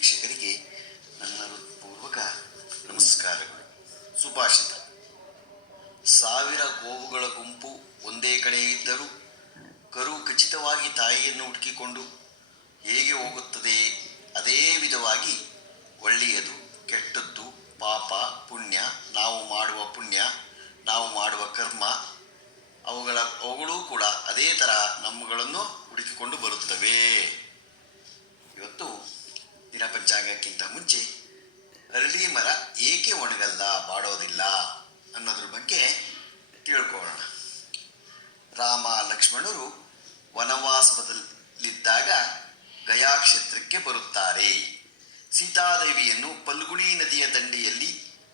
ವೀಕ್ಷಕರಿಗೆ ನನ್ನ ಹೃತ್ಪೂರ್ವಕ ನಮಸ್ಕಾರಗಳು. ಸುಭಾಷಿತ. ಸಾವಿರ ಗೋವುಗಳ ಗುಂಪು ಒಂದೇ ಕಡೆ ಇದ್ದರೂ ಕರು ಖಚಿತವಾಗಿ ತಾಯಿಯನ್ನು ಹುಡುಕಿಕೊಂಡು ಹೇಗೆ ಹೋಗುತ್ತದೆ ಅದೇ ವಿಧವಾಗಿ ಒಳ್ಳೆಯದು, ಕೆಟ್ಟದ್ದು, ಪಾಪ, ಪುಣ್ಯ, ನಾವು ಮಾಡುವ ಪುಣ್ಯ, ನಾವು ಮಾಡುವ ಕರ್ಮ, ಅವುಗಳ, ಅವುಗಳೂ ಕೂಡ ಅದೇ ಥರ ನಮ್ಮಗಳನ್ನು ಹುಡುಕಿಕೊಂಡು ಬರುತ್ತವೆ. ಇವತ್ತು ದಿನ ಪಂಚಾಂಗಕ್ಕಿಂತ ಮುಂಚೆ ಅರಳಿ ಮರ ಏಕೆ ಒಣಗಲ್ಲ, ಬಾಡೋದಿಲ್ಲ ಅನ್ನೋದ್ರ ಬಗ್ಗೆ ತಿಳ್ಕೊಳ್ಳೋಣ. ರಾಮ ಲಕ್ಷ್ಮಣರು ವನವಾಸದಲ್ಲಿದ್ದಾಗ ಗಯಾ ಕ್ಷೇತ್ರಕ್ಕೆ ಬರುತ್ತಾರೆ. ಸೀತಾದೇವಿಯನ್ನು ಪಲ್ಗುಣಿ ನದಿಯ ದಂಡೆಯಲ್ಲಿ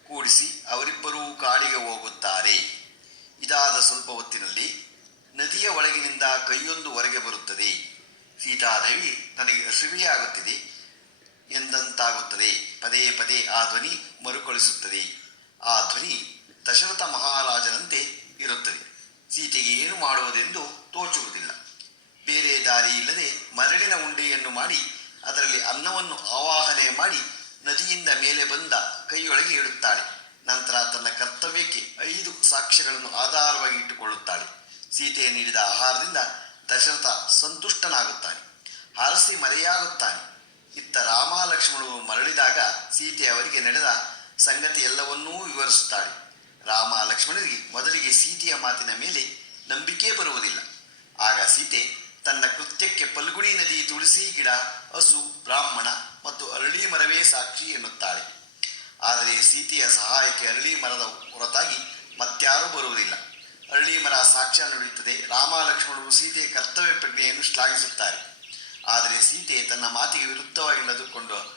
ಕೂಡಿಸಿ ಅವರಿಬ್ಬರೂ ಕಾಡಿಗೆ ಹೋಗುತ್ತಾರೆ. ಇದಾದ ಸ್ವಲ್ಪ ಹೊತ್ತಿನಲ್ಲಿ ನದಿಯ ಒಳಗಿನಿಂದ ಕೈಯೊಂದು ಹೊರಗೆ ಬರುತ್ತದೆ. ಸೀತಾದೇವಿ ನನಗೆ ಹಸಿವೆಯಾಗುತ್ತಿದೆ ಎಂದಂತಾಗುತ್ತದೆ ಪದೇ ಪದೇ ಆ ಧ್ವನಿ ಮರುಕಳಿಸುತ್ತದೆ ಆ ಧ್ವನಿ ದಶರಥ ಮಹಾರಾಜನಂತೆ ಇರುತ್ತದೆ. ಸೀತೆಗೆ ಏನು ಮಾಡುವುದೆಂದು ತೋಚುವುದಿಲ್ಲ. ಬೇರೆ ದಾರಿ ಇಲ್ಲದೆ ಮರಳಿನ ಉಂಡೆಯನ್ನು ಮಾಡಿ, ಅದರಲ್ಲಿ ಅನ್ನವನ್ನು ಆವಾಹನೆ ಮಾಡಿ ನದಿಯಿಂದ ಮೇಲೆ ಬಂದ ಕೈಯೊಳಗೆ ಇಡುತ್ತಾಳೆ. ನಂತರ ತನ್ನ ಕರ್ತವ್ಯಕ್ಕೆ ಐದು ಸಾಕ್ಷ್ಯಗಳನ್ನು ಆಧಾರವಾಗಿ ಇಟ್ಟುಕೊಳ್ಳುತ್ತಾಳೆ. ಸೀತೆ ನೀಡಿದ ಆಹಾರದಿಂದ ದಶರಥ ಸಂತುಷ್ಟನಾಗುತ್ತಾನೆ. ಹರಸಿ ಮರೆಯಾಗುತ್ತಾನೆ. ಇತ್ತ ರಾಮ ಲಕ್ಷ್ಮಣರು ಮರಳಿದಾಗ ಸೀತೆ ಅವರಿಗೆ ನಡೆದ ಸಂಗತಿ ಎಲ್ಲವನ್ನೂ ವಿವರಿಸುತ್ತಾಳೆ ರಾಮ ಲಕ್ಷ್ಮಣರಿಗೆ ಮೊದಲಿಗೆ ಸೀತೆಯ ಮಾತಿನ ಮೇಲೆ ನಂಬಿಕೆ ಬರುವುದಿಲ್ಲ. ಆಗ ಸೀತೆ ತನ್ನ ಕೃತ್ಯಕ್ಕೆ ಪಲ್ಗುಣಿ ನದಿ ತುಳಸಿ ಗಿಡ, ಹಸು, ಬ್ರಾಹ್ಮಣ ಮತ್ತು ಅರಳಿ ಮರವೇ ಸಾಕ್ಷಿ ಎನ್ನುತ್ತಾಳೆ. ಆದರೆ ಸೀತೆಯ ಸಹಾಯಕ್ಕೆ ಅರಳಿ ಮರದ ಹೊರತಾಗಿ ಮತ್ಯಾರೂ ಬರುವುದಿಲ್ಲ. ಅರಳಿ ಮರ ಸಾಕ್ಷ್ಯ ನುಡಿಯುತ್ತದೆ. ರಾಮ ಲಕ್ಷ್ಮಣರು ಸೀತೆಯ ಕರ್ತವ್ಯ ಪ್ರಜ್ಞೆಯನ್ನು ಶ್ಲಾಘಿಸುತ್ತಾರೆ. ಆದರೆ ಸೀತೆ ತನ್ನ ಮಾತಿಗೆ ವಿರುದ್ಧವಾಗಿ ನಡೆದುಕೊಂಡು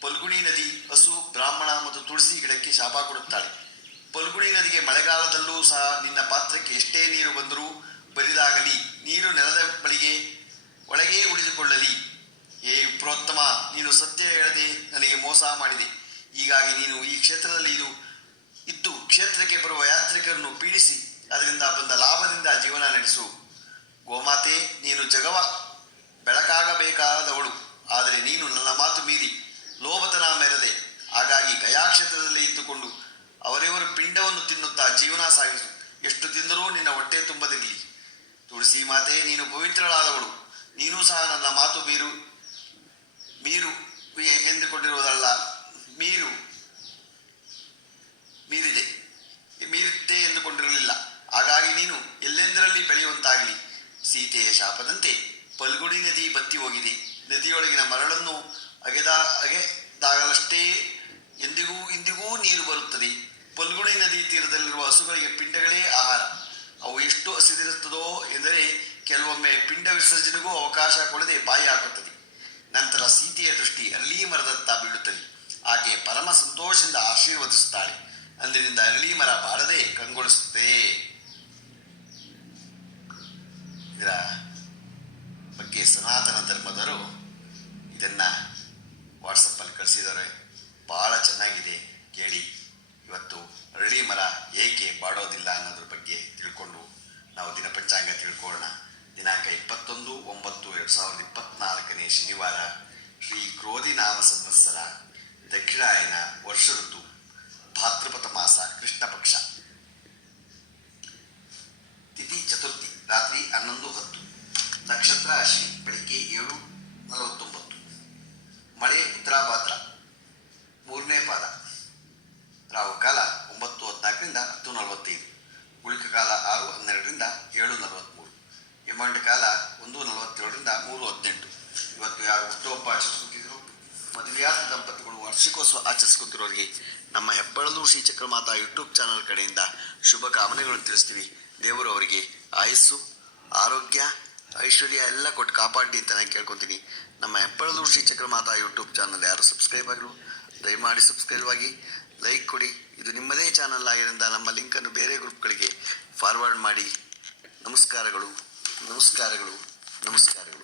ಪಲ್ಗುಣಿ ನದಿ, ಹಸು ತುಳಸಿ ಶಾಪ ಕೊಡುತ್ತಾಳೆ ಪಲ್ಗುಣಿ ನದಿಗೆ ಮಳೆಗಾಲದಲ್ಲೂ ಸಹ ನಿನ್ನ ಪಾತ್ರಕ್ಕೆ ಎಷ್ಟೇ ನೀರು ಬಂದರೂ ಬರಿದಾಗಲಿ ನೀರು ನೆಲದ ಬಳಿಗೆ ಒಳಗೇ ಉಳಿದುಕೊಳ್ಳಲಿ. ಏ ವಿಪ್ರೋತ್ತಮ ನೀನು ಸತ್ಯ ಹೇಳದೆ ನನಗೆ ಮೋಸ ಮಾಡಿದೆ. ಹೀಗಾಗಿ ನೀನು ಈ ಕ್ಷೇತ್ರದಲ್ಲಿ ಇದು ಇದ್ದು ಕ್ಷೇತ್ರಕ್ಕೆ ಬರುವ ಯಾತ್ರಿಕರನ್ನು ಪೀಡಿಸಿ, ಅದರಿಂದ ಬಂದ ಲಾಭದಿಂದ ಜೀವನ ನಡೆಸು. ಗೋಮಾತೆ, ನೀನು ಜಗವ, ಬೆಳಕಾಗಬೇಕಾದವಳು. ಆದರೆ ನೀನು ನನ್ನ ಮಾತು ಮೀರಿ, ಲೋಭತನ ಮೆರೆದೆ. ಹಾಗಾಗಿ ಗಯಾ ಕ್ಷೇತ್ರದಲ್ಲಿ ಇದ್ದುಕೊಂಡು ಅವರೇವರ ಪಿಂಡವನ್ನು ತಿನ್ನುತ್ತಾ ಜೀವನ ಸಾಗಿಸು. ಎಷ್ಟು ತಿಂದರೂ ನಿನ್ನ ಹೊಟ್ಟೆ ತುಂಬದಿರಲಿ. ತುಳಸಿ ಮಾತೆ, ನೀನು ಪವಿತ್ರಳಾದವಳು. ನೀನು ಸಹ ನನ್ನ ಮಾತು ಮೀರು ಮೀರು ಎಂದುಕೊಂಡಿರುವುದಲ್ಲ, ಮೀರು, ಮೀರಿದೆ. ಮೀರಿದ್ದೆ ಎಂದುಕೊಂಡಿರಲಿಲ್ಲ. ಹಾಗಾಗಿ ನೀನು ಎಲ್ಲೆಂದರಲ್ಲಿ ಬೆಳೆಯುವಂತಾಗಲಿ. ಸೀತೆಯ ಶಾಪದಂತೆ ಪಲ್ಗುಡಿ ನದಿ ಬತ್ತಿ ಹೋಗಿದೆ ನದಿಯೊಳಗಿನ ಮರಳನ್ನು ಅಗೆದ, ಅಗೆದಾಗಲಷ್ಟೇ ಎಂದಿಗೂ ಇಂದಿಗೂ ನೀರು ಬರುತ್ತದೆ. ಪಲ್ಗುಣಿ ನದಿ ತೀರದಲ್ಲಿರುವ ಹಸುಗಳಿಗೆ ಪಿಂಡಗಳೇ ಆಹಾರ. ಅವು ಎಷ್ಟು ಹಸಿದಿರುತ್ತದೋ ಎಂದರೆ ಕೆಲವೊಮ್ಮೆ ಪಿಂಡ ವಿಸರ್ಜನೆಗೂ ಅವಕಾಶ ಕೊಡದೆ ಬಾಯಿ ಹಾಕುತ್ತದೆ. ನಂತರ ಸೀತೆಯ ದೃಷ್ಟಿ ಅರಳಿ ಮರದತ್ತ ಬೀಳುತ್ತದೆ. ಆಕೆ ಪರಮ ಸಂತೋಷದಿಂದ ಆಶೀರ್ವದಿಸುತ್ತಾಳೆ. ಅಂದಿನಿಂದ ಅರಳಿ ಮರ ಬಾರದೆ ಕಂಗೊಳಿಸುತ್ತದೆ. ಬಹಳ ಚೆನ್ನಾಗಿದೆ ಕೇಳಿ. ಇವತ್ತು ಅರಳಿ ಮರ ಏಕೆ ಬಾಡೋದಿಲ್ಲ ಅನ್ನೋದ್ರ ಬಗ್ಗೆ ತಿಳ್ಕೊಂಡು ನಾವು ದಿನ ಪಂಚಾಂಗ ತಿಳ್ಕೊಳ್ಳೋಣ. ದಿನಾಂಕ ಇಪ್ಪತ್ತೊಂದು ಒಂಬತ್ತು ಎರಡು ಸಾವಿರದ ಇಪ್ಪತ್ನಾಲ್ಕನೇ ಶನಿವಾರ ಶ್ರೀ ಕ್ರೋಧಿ ನಾಮ ಸಂವತ್ಸರ ದಕ್ಷಿಣಾಯನ ವಾರ್ಷಿಕೋತ್ಸವ ಆಚರಿಸ್ಕೊತಿರೋರಿಗೆ ನಮ್ಮ ಹೆಬ್ಬಳಲು ಶ್ರೀ ಚಕ್ರಮಾತಾ ಯೂಟ್ಯೂಬ್ ಚಾನಲ್ ಕಡೆಯಿಂದ ಶುಭ ಕಾಮನೆಗಳು ತಿಳಿಸ್ತೀವಿ. ದೇವರು ಅವರಿಗೆ ಆಯಸ್ಸು, ಆರೋಗ್ಯ, ಐಶ್ವರ್ಯ ಎಲ್ಲ ಕೊಟ್ಟು ಕಾಪಾಡಿ ಅಂತ ನಾನು ಕೇಳ್ಕೊತೀನಿ. ನಮ್ಮ ಹೆಬ್ಬಳಲು ಶ್ರೀ ಚಕ್ರಮಾತಾ ಯೂಟ್ಯೂಬ್ ಚಾನಲ್ ಯಾರು ಸಬ್ಸ್ಕ್ರೈಬ್ ಆಗಿರು ದಯಮಾಡಿ ಸಬ್ಸ್ಕ್ರೈಬ್ ಆಗಿ, ಲೈಕ್ ಕೊಡಿ. ಇದು ನಿಮ್ಮದೇ ಚಾನಲ್ ಆಗಿರೋದ್ರಿಂದ ನಮ್ಮ ಲಿಂಕನ್ನು ಬೇರೆ ಗ್ರೂಪ್ಗಳಿಗೆ ಫಾರ್ವರ್ಡ್ ಮಾಡಿ. ನಮಸ್ಕಾರಗಳು ನಮಸ್ಕಾರಗಳು ನಮಸ್ಕಾರಗಳು.